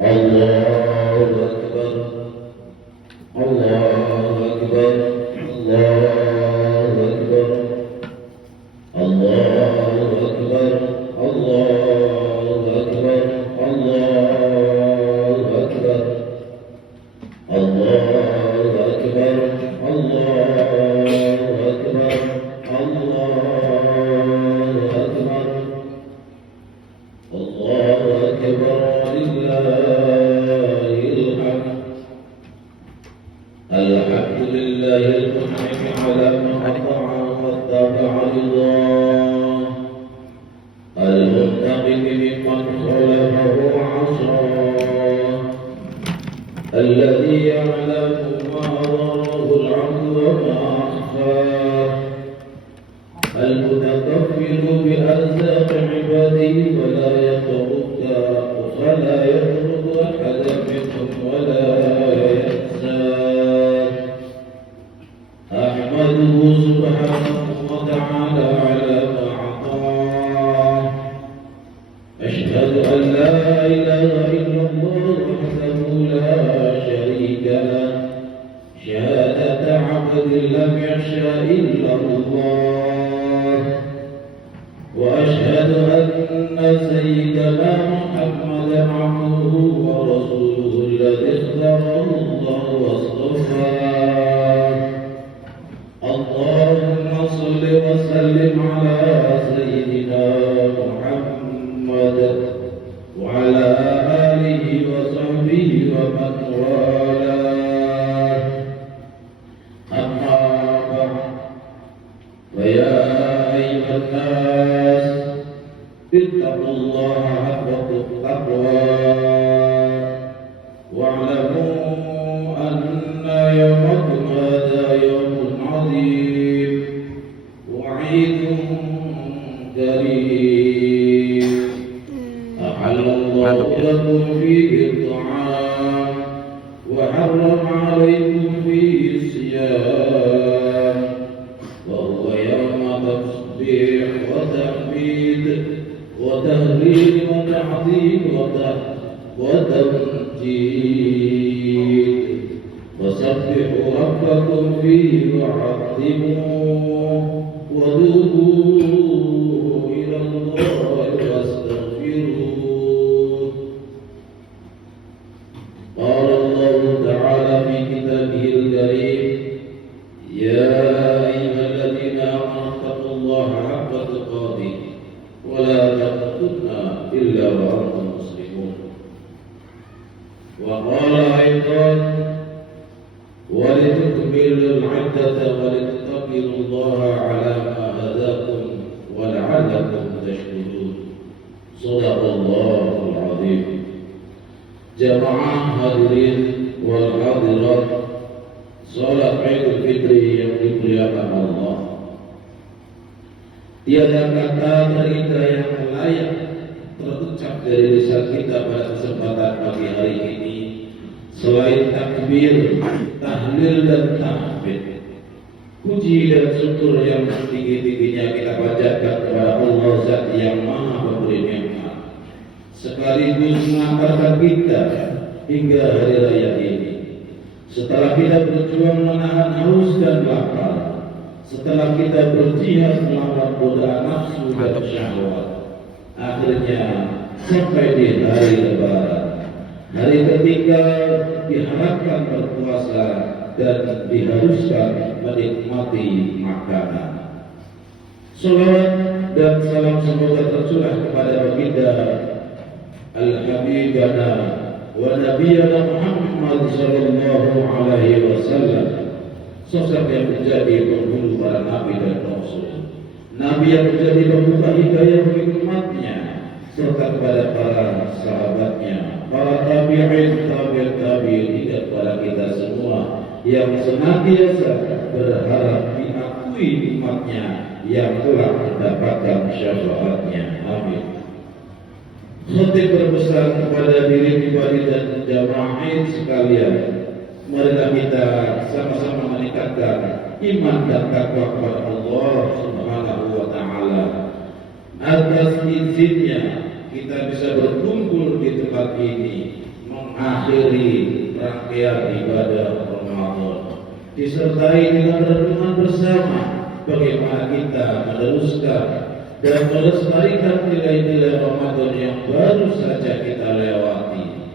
Allahu Akbar, Allahu Akbar, Allahu Akbar, Allahu Akbar, Allahu Akbar, Allahu Akbar, Allahu Akbar, Allahu Akbar, Allahu Akbar, Allahu Akbar, lillahil hamd. Alhamdulillahil mun'im ala ma ata'a wa taba'a ridha, al-muntaqim mimman khalafahu 'asha, alladhi ya'lamu ma darahu al-'abdu wa ma akhfa, المتكفل بأرزاق عباده فلا يترك أحدا منهم ولا ينسى. أحمده سبحانه وتعالى على ما أعطاه، أشهد أن لا إله إلا الله وحده لا شريك له، شهادة عبد لم يخشى إلا الله، وأشهد أن سيدنا محمدا عبده ورسوله الذي اختاره الله واصطفاه. اللهم صل وسلم على سيدنا محمد وعلى آله وصحبه ومن والاه. أما بعد، فيا أيها الناس اتقوا الله حق التقوى، واعلموا أن يومكم هذا يوم عظيم وعيد كريم، أحل الله لكم فيه الطعام وحرم عليكم فيه الصيام، وهو يوم تسبيح وتحميد وتهليل وتعظيم وتمجيد، فسبحوا ربكم فيه وعظموه وتوبوا إلى الله واستغفروه. قال الله تعالى في كتابه الكريم: يا أيها الذين آمنوا اتقوا الله حق تقاته ولا تموتن إلا وأنتم مسلمون. وقال أيضا: ولتكملوا العدة ولتكبروا الله على ما هداكم ولعلكم تشكرون. صدق الله العظيم. Jamaah hadirin wal hadirat, salat Idul Fitri yang dimuliakan Allah. Tiada kata terindah yang layak terucap dari lisan kita pada kesempatan pagi hari ini selain takbir, tahlil dan tahmid. Puji dan syukur yang setinggi-tingginya kita panjatkan kepada Allah Zat yang Maha Pemberi Nikmat, sekaligus mengantarkan kita hingga hari raya ini. Setelah kita berjuang menahan haus dan lapar, setelah kita berjihad melawan godaan nafsu dan syahwat, akhirnya sampai di hari Lebaran, hari ketika diharapkan berpuasa dan diharuskan menikmati makanan. Salawat dan salam semoga tercurah kepada baginda Al-Habibana wa Nabiyana Muhammad sallallahu alaihi wasallam, sosok yang menjadi penghulu para nabi dan rasul, nabi yang menjadi pembuka hidayah bagi umatnya, serta kepada para sahabatnya, para tabi'in, tabi'in hingga kepada kita semua yang senantiasa berharap diakui umatnya yang telah mendapatkan syafaatnya. Amin. Khotib berpesan kepada diri pribadi dan jamaah sekalian, marilah kita sama-sama meningkatkan iman dan takwa kepada Allah Subhanahu wa taala. Atas izinnya kita bisa berkumpul di tempat ini, mengakhiri rangkaian ibadah Ramadan, disertai dengan renungan bersama bagaimana kita meneruskan dan melestarikan nilai-nilai Ramadan yang baru saja kita lewati.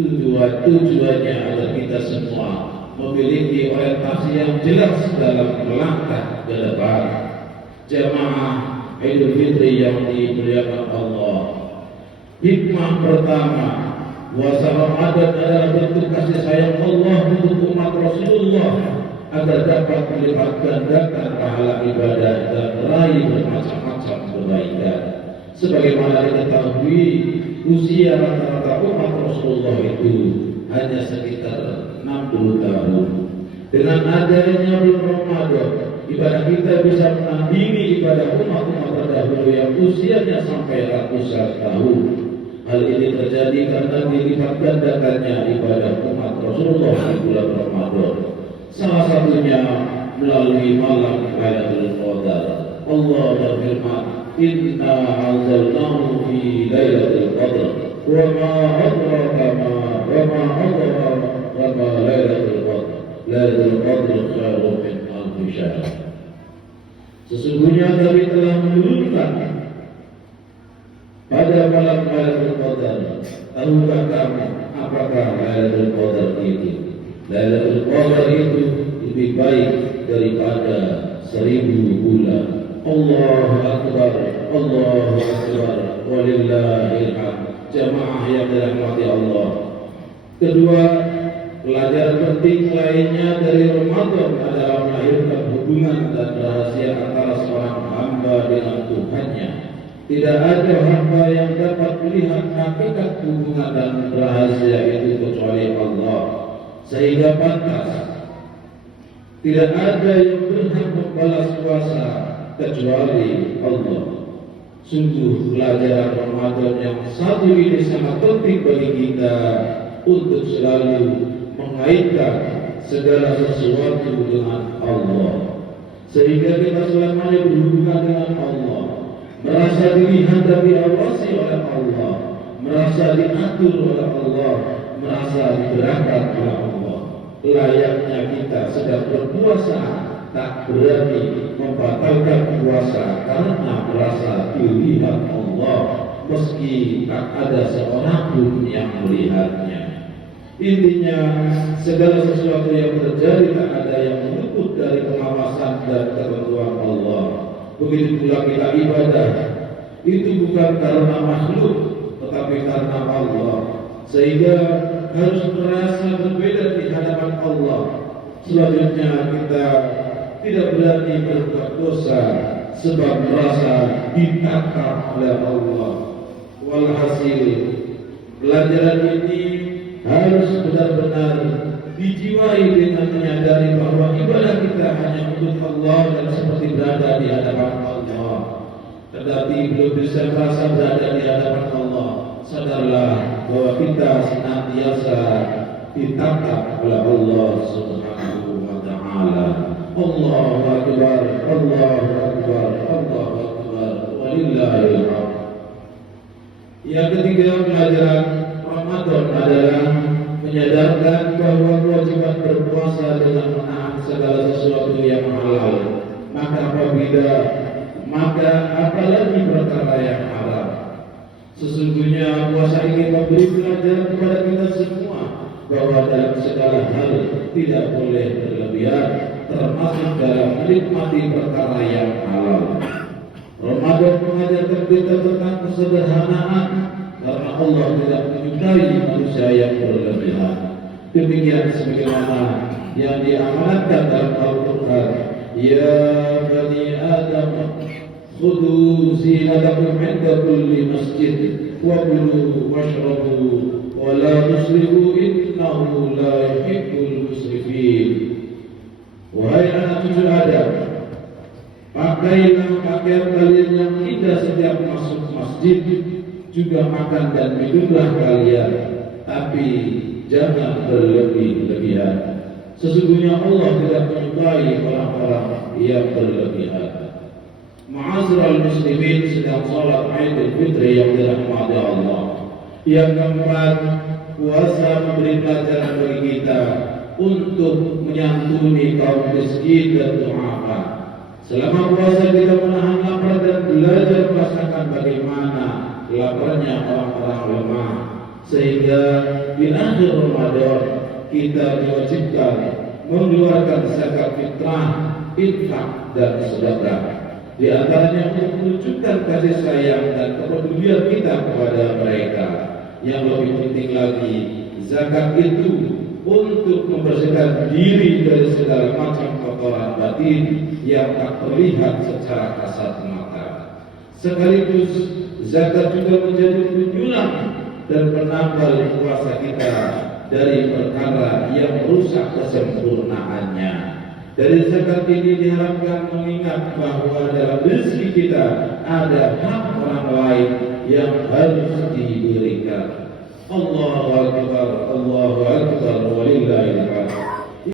Tujuannya agar kita semua memiliki orientasi yang jelas dalam melangkah ke depan. Jamaah Idul Fitri yang dimuliakan Allah, hikmah pertama, puasa Ramadan adalah bentuk kasih sayang Allah untuk umat Rasulullah agar dapat melipat gandakan pahala ibadah dan meraih bermacam-macam kebaikan. Sebagaimana diketahui, usia rata-rata umat Rasulullah itu hanya sekitar 60 tahun. Dengan adanya bulan Ramadan, ibadah kita bisa menandingi ibadah umat-umat terdahulu yang usianya sampai ratusan tahun. Hal ini terjadi karena dilipat gandakannya ibadah umat Rasulullah di bulan Ramadan. Salah satunya melalui malam Lailatul Qadar. Allah berfirman, "Inna anzalnahu fi Lailatul Qadar, wa ma adraka ma Lailatul Qadar. Lailatul Qadar khairun min alfi syahr." Sesungguhnya kami telah menurunkan pada malam Lailatul Qadar. Tahukah kamu apakah Lailatul Qadar itu? Lailatul Qadar itu lebih baik daripada 1000 bulan. Allahu Akbar, Allahu Akbar, walillahil hamd. Jamaah yang dirahmati Allah. Kedua, pelajaran penting lainnya dari Ramadan adalah melahirkan hubungan dan rahasia antara seorang hamba dengan Tuhannya. Tidak ada hamba yang dapat melihat hakikat hubungan dan rahasia itu kecuali Allah. Sehingga pantas tidak ada yang berhak membalas puasa kecuali Allah. Sungguh pelajaran Ramadan yang satu ini sangat penting bagi kita untuk selalu mengaitkan segala sesuatu dengan Allah, sehingga kita selamanya berhubungan dengan Allah, merasa dilihat dan diawasi oleh Allah, merasa diatur oleh Allah, merasa digerakkan oleh Allah. Layaknya kita sedang berpuasa, tak berani membatalkan puasa karena merasa dilihat Allah, meski tak ada seorang pun yang melihatnya. Intinya, segala sesuatu yang terjadi tak ada yang meluput dari pengawasan dan ketentuan Allah. Begitu pula kita ibadah, itu bukan karena makhluk, tetapi karena Allah, sehingga harus merasa berbeda di hadapan Allah. Selanjutnya kita tidak berani berbuat dosa sebab merasa ditangkap oleh Allah. Walhasil, pelajaran ini harus benar-benar dijiwai dengan menyadari bahwa ibadah kita hanya untuk Allah dan seperti berada di hadapan Allah. Tetapi belum bisa merasa berada di hadapan Allah, sadarlah bahwa kita senantiasa ditangkap oleh Allah Subhanahu wa Ta'ala. Allahu Akbar, Allahu Akbar, Allahu Akbar, walillahil hamd. Yang ketiga, pelajaran Ramadan adalah menyadarkan bahwa kewajiban berpuasa dengan menahan segala sesuatu yang halal. Maka apalagi perkara yang haram. Sesungguhnya puasa ini memberi pelajaran kepada kita semua bahwa dalam segala hal tidak boleh berlebihan, termasuk dalam menikmati perkara yang halal. Ramadan mengajarkan kita tentang kesederhanaan, karena Allah tidak menyukai manusia yang berlebihan. Demikian sebagaimana yang diamanatkan dalam Al-Quran, "Ya bani Adam, khudhu zinatakum 'inda kulli masjid, wa kulu washrabu, wa la tusrifu innahu la yuhibbul musrifin." Wahai anak cucu Adam, pakailah pakaian kalian yang indah setiap masuk masjid, juga makan dan minumlah kalian, tapi jangan berlebih-lebihan. Sesungguhnya Allah tidak menyukai orang-orang yang berlebihan. Ma'asyiral muslimin, sedang salat Idul Fitri yang dirahmati Allah. Yang keempat, puasa memberi pelajaran bagi kita untuk menyantuni kaum miskin dan duafa. Selama puasa kita menahan lapar dan belajar merasakan bagaimana laparnya orang-orang lemah, sehingga di akhir Ramadan kita diwajibkan mengeluarkan zakat fitrah, infak dan sedekah. Di antaranya untuk menunjukkan kasih sayang dan kepedulian kita kepada mereka. Yang lebih penting lagi, zakat itu untuk membersihkan diri dari segala macam kotoran batin yang tak terlihat secara kasat mata. Sekaligus zakat juga menjadi penyulam dan penambal kuasa kita dari perkara yang merusak kesempurnaannya. Dari zakat ini diharapkan mengingat bahwa dalam rezeki kita ada hak orang lain yang harus diberikan. Allahu Akbar, Allahu